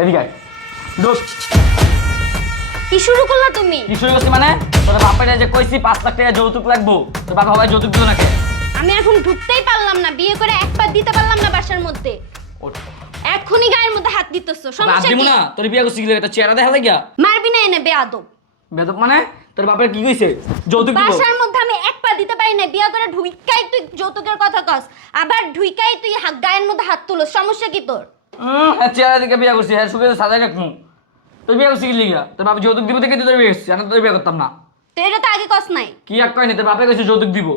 এদিকে আয়। দোস্ত কি শুরু করলা তুমি? কি শুরু করছি মানে তোর বাপের যে কইছি 5 লাখ টাকা যৌতুক লাগবো, তোর বাবা ভাই যৌতুক দিল নাকি? আমি এখন ঢুকতেই পারলাম না, বিয়ে করে এক পা দিতে পারলাম না বাসার মধ্যে। এখনই গায়ের মধ্যে হাত দিতেছো, সমস্যা দিব কি? না, তোর বিয়ে করছিস কি লাগে? তোর চেহারা দেখা লাগিয়া মারবি না এনে বেয়াদব। বেদক মানে তোর বাপের কি কইছে যৌতুক দিব? বাসার মধ্যে আমি এক পা দিতে পারি না, বিয়ে করে ঢুইকাই তুই যৌতুকের কথা কস, আবার ঢুইকাই তুই গায়ের মধ্যে হাত তুলো, সমস্যা কি তোর? হ্যাঁ চেহারা দিকে বিয়ে করছি, হ্যাঁ সুখে সাজাই রাখমু। তোর বিয়ে করছিস কি লিগা? তোর বাপ যৌতুক দিব দেখে তোর বিয়ে করছিস, আমি তোর বিয়ে করতাম না। তো এটা তো আগে কস নাই। কি এক কয় নি, তোর বাপে কইছে যৌতুক দিব।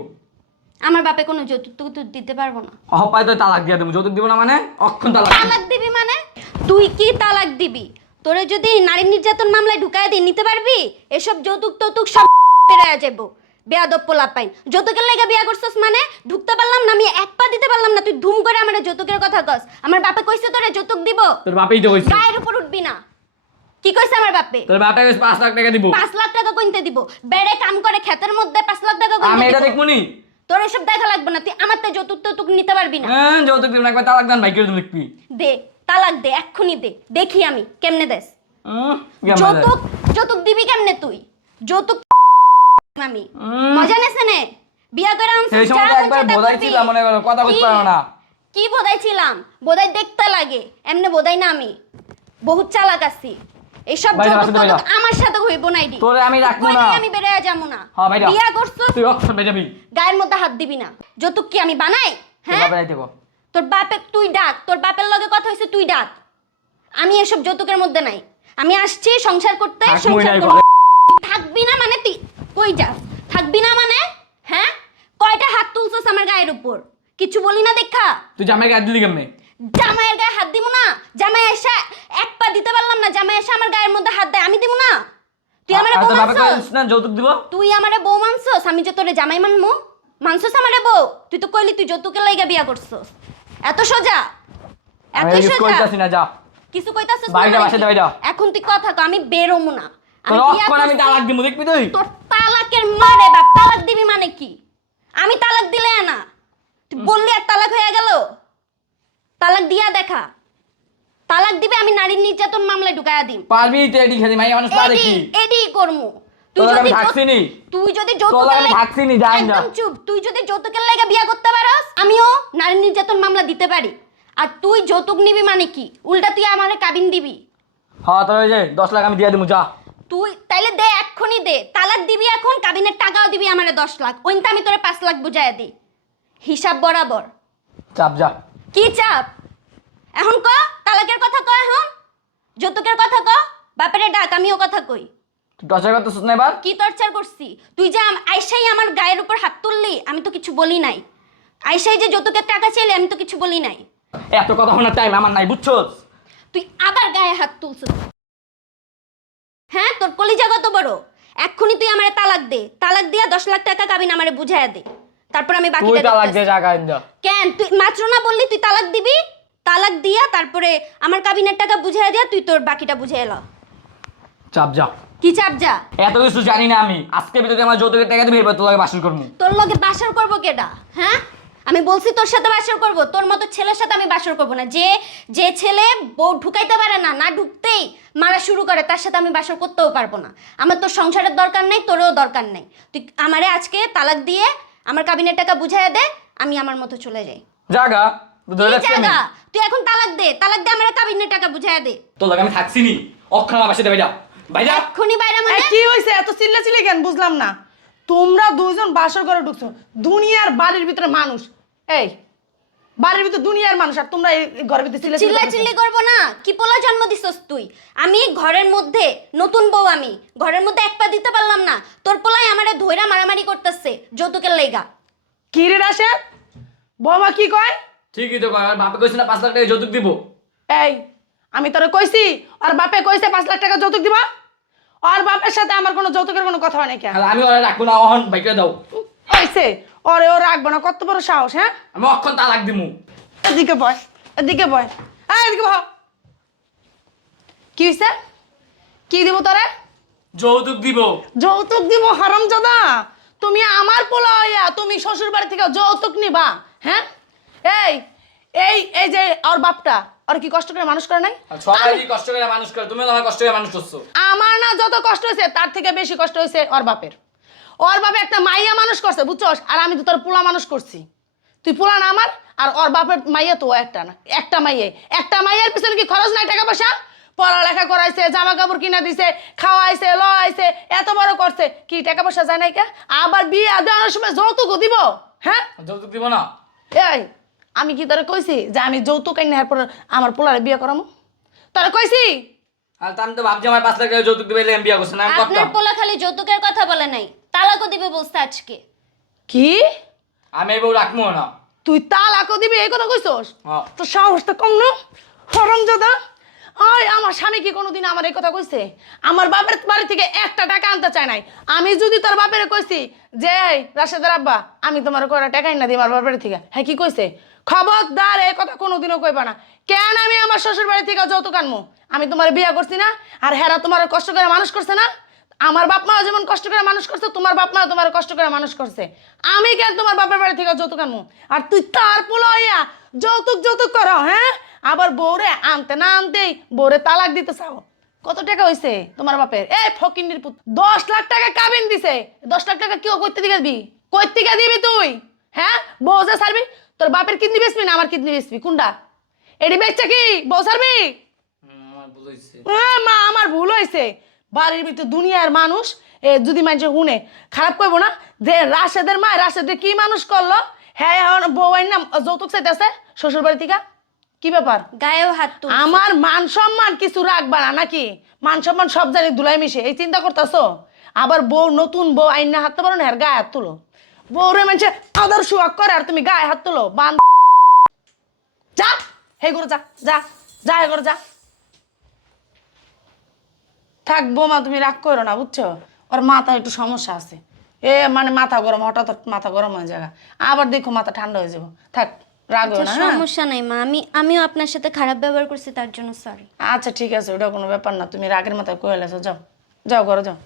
আমার বাপে কোনো যৌতুক তুই দিতে পারবো না। পাই তো তালাক দিয়া দেবো, যৌতুক দিব না মানে অক্ষণ তালাক। তালাক দিবি মানে? তুই কি তালাক দিবি? তোরে যদি নারী নির্যাতন মামলায় ঢুকায় দিয়ে নিতে পারবি? এসব যৌতুক টৌতুক সব বেড়ে যাবো। বেয়াদব পোলা পাইন, যৌতুকের লেগে বিয়া করছস মানে? ঢুকতে পারলাম না, আমি এক পা দিতে পারলাম না, তুই ধুম করে আমার যৌতুকের কথা কস। আমার বাপে কইছে তোরে যৌতুক দিব? তোর বাপেই তো কইছে। গায়ের উপর উঠবি না। কি কইছে আমার বাপে? তোর বাপে কইছে 5 লাখ টাকা দিব। 5 লাখ টাকা কইতে দিব? বেড়ে কাম করে ক্ষেতের মধ্যে 5 লাখ টাকা কইতে আমি দিব? এটা দেখবো নি। তোর এসব দেখা লাগবে না, তুই আমার তো যৌতুক টৌতুক নিতে পারবি না। হ্যাঁ যৌতুক দিব না, একবার তালাক দেন ভাই করে দেখবি। দে তালাক দে, এক্ষুনি দে, দেখি আমি কেমনে দেস। যৌতুক যৌতুক যৌতুক দিবি কেমনে তুই? যৌতুক আমি মজা নেছে নে বিয়া করে আনছিস। সেই সময় তো একবার বোধাইছিলাম, মনে করো কথা কইতে পারো না। কি বোধাইছিলাম? বোধাই দেখতে লাগে, এমনি বোধাই না। আমি বহুত চালাক আছি। এইসব বাইরে যৌতুক বাসাতে বাইরে। টৌতুক আমার সাথে হইব না। এডি তোরে আমি রাখবো না। আমি বেরে যাবো না। হ্যাঁ বাইরে। বিয়া করছিস তুই অক্ষণ বাইরে যাবি। গায়ের মধ্যে হাত দিবি না। যৌতুক কি আমি বানাই? তোর হ্যাঁ বাপে যাইতে কও। তোর বাপে তুই ডাক, তোর বাপের লগে কথা হইছে তুই ডাক। আমি এসব যৌতুকের মধ্যে নাই। আমি আসছি সংসার করতে, থাকবোই সংসার নাই করব। ঘরে। থাকবি না মানে তুই কই যাস? থাকবি না মানে? হ্যাঁ কয়টা হাত তুলছস আমার গায়ের উপর? কিছু বলি না দেখা? তুই জামাই গায়ে দিলি কেমনে? জামাইয়ের গায়ে হাত দিব না? জামাই এসে এক পা দিতে পারলাম না, জামাই এসে আমার গায়ের মধ্যে হাত দেয়, আমি দিব না? তুই আমারে আর বউ তোর বাপে মানছস? কইছিস না যৌতুক দিব? তুই আমারে বউ মানছস? আমি যে তোরে জামাই মানমু? মানছস আমারে বউ? তুই তো কইলি তুই যৌতুকের লাইগা বিয়া করছস। এত সোজা? আমি এতই কিছু সোজা? কইতাছি না, যা। কিছু কইতাছিস বাইরে না বাসাতে নাকি? বাইরে। এখন তুই কথা কও, আমি বেরোমু না। তোর বিয়া অক্ষণ আমি করছি। তালাক দিব, দেখবি তুই? তোর তালাকের মারে বাপ, তালাক দিবি মানে কি? আমি তালাক দিলে না, তুই বললি আর তালাক হয়ে গেল? তালাক দিয়া দেখা। তালাক দিবে, আমি নারী নির্যাতন মামলায় ঢুকায়া দিম। পারবি তুই এডি খেলি, মাইয়া মানুষ পারে কি? এডি করমু। তোর আমি থাকছিনি। তুই যদি তোর যৌতুকের আমি লাগি- থাকছিনি, যাই না। একদম চুপ। তুই যদি যৌতুকের লাগা বিয়া করতে পারস, আমিও নারী নির্যাতন মামলা দিতে পারি। আর তুই যৌতুক নিবি মানে কি? উল্টা তুই আমারে কাবিন দিবি। হ্যাঁ তোর ওই যে 10 লাখ আমি দিয়ে দেবো, যা। তুই তাইলে দে, এক্ষুনি দে। তালাক দিবি এখন, কাবিনের টাকাও দিবি আমারে 10 লাখ। ওইটা আমি তোরে 5 লাখ বুঝাইয়া দিই, হিসাব বরাবর। চাপ যা। কি চাপ? এখন ক, তালাকের কথা ক, এখন যৌতুকের কথা ক। বাপেরে ডাক, আমিও কথা কই। তুই টর্চার করতেছিস না এবার? কি টর্চার করছি? তুই যে আইসাই আমার গায়ের উপর হাত তুললি, আমি তো কিছু বলি নাই। আইসাই যে যৌতুকের টাকা চাইলি, আমি তো কিছু বলি নাই। এত কথা শোনার টাইম আমার নাই, বুঝছস? তুই আবার গায়ে হাত তুলছিস। হ্যাঁ তোর কলিজা কত বড়? এক্ষুনি তুই আমারে তালাক দে। তালাক দিয়া 10 লাখ টাকা কাবিন আমারে বুঝাইয়া দে, তারপর আমি তুই বাকিটা তালাক দেখতেছি। দে, টাকা আইন যা। কেন তুই মাত্র না বললি তুই তালাক দিবি? তালাক দিয়া তারপরে আমার কাবিনের টাকা বুঝাইয়া দিয়া তুই তোর বাকিটা বুঝাই এলো। চাপ যা। কি চাপ যা? এত কিছু জানি না আমি। আজকে ভিতরে আমার যৌতুকের টাকা দিবি, এবার তোর লাগে বাসন করবো। তোর লগে বাসর করবো কেডা? হ্যাঁ আমি বলছি তোর সাথে বাসর করব, তোর মতো ছেলের সাথে আমি বাসর করব না। যে যে ছেলে বউ ঢুকাইতে পারে না, না ঢুকতেই মারা শুরু করে, তার সাথে আমি বাসর করতেও পারবো না। আমার তোর সংসারের দরকার নাই, তোরও দরকার নাই। তুই আমারে আজকে তালাক দিয়ে আমার কাবিনের টাকা বুঝাইয়া দে, আমি আমার মতো চলে যাই। জাগা ধরে কি রাখছি আমি। জায়গা? তুই এখন তালাক দে, তালাক দে, আমার কাবিনের টাকা বুঝাইয়া দে। তোর লাগে আমি থাকছিনি, অক্ষণ আমার বাসাতে বাইরা বাইরা। এক্ষুনি বাইরে মানে? কি হয়েছে? এত চিল্লাচিল্লি কেন বুঝলাম না। তোমরা দুইজন বাসর ঘরে ঢুকছো, দুনিয়ার বাড়ির ভিতরে মানুষ, এই বাড়ির ভিতরে দুনিয়ার মানুষ, আর তোমরা এই ঘরের ভিতরে চিল্লা চিল্লি করবো না? কি পোলা জন্ম দিছস তুই? আমি ঘরের মধ্যে নতুন বউ, আমি ঘরের মধ্যে এক পা দিতে পারলাম না, তোর পোলাই আমারে ধইরা মারামারি করতেছে যৌতুকের লাইগা। কি রে রাশে? বৌমা কি কয়? ঠিকই তো কয়, আর বাপে কইছে না 5 লাখ টাকা যৌতুক দিব। এই আমি তোরে কইছি আর বাপে কইছে 5 লাখ টাকা যৌতুক দিবা? আর বাপের সাথে আমার কোনো যৌতুকের কোনো কথা হয় না কেন? আমি ওরা রাখবো না, অহন বাইকে দাও। হইছে, ওরে ও রাখবো না, কত বড় সাহস! হ্যাঁ আমি অক্ষণ তালাক দিমু। এদিকে বয়, এদিকে বয়, হ্যাঁ এদিকে বহ। কি হইছে? কি দিব তোরে? যৌতুক দিব। যৌতুক দিব? হারামজাদা, তুমি আমার পোলা হইয়া তুমি শ্বশুর বাড়ি থেকে যৌতুক নিবা? হ্যাঁ এই এই এই যে ওর বাপটা, আর কি কষ্ট করে মানুষ করে নাই? আর সবাই কি কষ্ট করে মানুষ করে, তুমিও তো আমার কষ্ট করে মানুষ করছো। আমার না যত কষ্ট হয়েছে তার থেকে বেশি কষ্ট হয়েছে ওর বাপের। ওর বাপে একটা মাইয়া মানুষ করছে বুঝছস, আর আমি তো তোর পোলা মানুষ করছি। তুই পোলা না আমার, আর ওর বাপের মাইয়া তো ও একটা না, একটা মাইয়াই। একটা মাইয়ার পিছনে কি খরচ নাই টাকা পয়সা? পড়ালেখা করাইছে, জামা কাপড় কিনা দিছে, খাওয়াইছে, লওয়াইছে, এত বড় করছে, কি টাকা পয়সা যায় নাই কে? আবার বিয়ে দেওয়ার সময় যৌতুক দিব? হ্যাঁ, যৌতুক দিব না? এই আমি কি তোরা কইছি যে আমি যৌতুক আইনি এরপর আমার পোলারে বিয়ে করামো? তোরা কইছি? আর আমি তো ভাবছি আমার 5 লাখ টাকা যৌতুক দিবে, এলে বিয়ে করছে না, আমি আপনার করতাম। পোলা খালি যৌতুকের কথা বলে নাই, তালাকও দিবে বলছে আজকে। কি আমি এই বউ রাখবো না। তুই তালাকও দিবি এই কথা কইছস? হ্যাঁ। তো সাহস তো কম না, হরামজাদা। ওই আমার স্বামী কি কোনোদিন আমার এই কথা কইছে? আমার বাপের বাড়ি থেকে একটা টাকা আনতে চায় নাই। আমি যদি তোর বাপের কইছি যে এই রাশেদের আব্বা আমি তোমার করে টাকা না দিই আমার বাপের বাড়ি থেকে, হ্যাঁ কি কইছে? খবরদার এই কথা কোনোদিনও কইবা না। কেন আমি আমার শ্বশুর বাড়ি থেকে যৌতুক আনবো? আমি তোমার বিয়ে করছি না, আর হেরা তোমার কষ্ট করে মানুষ করছে না? আমার বাপ মা যেমন কষ্ট করে মানুষ করছে, তোমার বাপ মা তোমার কষ্ট করে মানুষ করছে। আমি কেন তোমার বাপের বাড়ি থেকে যৌতুক আনবো? আর তুই তার পোলা হইয়া যৌতুক যৌতুক করো, হ্যাঁ? আবার বউরে আনতে না আনতেই বউরে তালাক দিতে চাও। কত টাকা হইছে তোমার বাপের? এই ফকিন্নির পুত 10 লাখ টাকা কাবিন দিছে। 10 লাখ টাকা কেউ কইতে দিবি? কইতে দিবি তুই? হ্যাঁ, বউ যে ছাড়বি, তোর বাপের কিডনি বেচবি না আমার কিডনি বেচবি? কোনটা? এডি বেচছে কি বউ ছাড়বি? আমার ভুল হইছে। মা আমার ভুল হয়েছে। বাড়ির ভিতরে দুনিয়ার মানুষ যদি মানুষ শুনে খারাপ করবো না যে রাশেদের মা রাশেদের কি মানুষ করলো? হ্যাঁ এখন বউ আইন না যৌতুক চাইতেছে শ্বশুর বাড়ি থেকে, কি ব্যাপার? গায়েও হাত তুল। আমার মান সম্মান কিছু রাখবা না নাকি? মান সম্মান সব জানি ধুলাই মিশে, এই চিন্তা করতেছো? আবার বউ নতুন বউ আইন না হাঁটতে পারো না, আর গায়ে হাত তুলো। বউরে মানুষে আদর সুয়াগ করে আর তুমি গায়ে হাত তুলো। বান যা, হে করে যা যা যা, হে করে যা। থাকবো মা, তুমি রাগ করো না বুঝছো? ওর মাথা একটু সমস্যা আছে, মানে মাথা গরম, হঠাৎ মাথা গরম হয়ে যাবে, আবার দেখো মাথা ঠান্ডা হয়ে যাবো। থাক, রাগ হো না। হ্যাঁ? সমস্যা নাই মা, আমিও আপনার সাথে খারাপ ব্যবহার করছি তার জন্য সরি। আচ্ছা ঠিক আছে, ওটা কোনো ব্যাপার না, তুমি রাগের মাথায় কয়ে লেছো। যাও যাও, ঘরে যাও।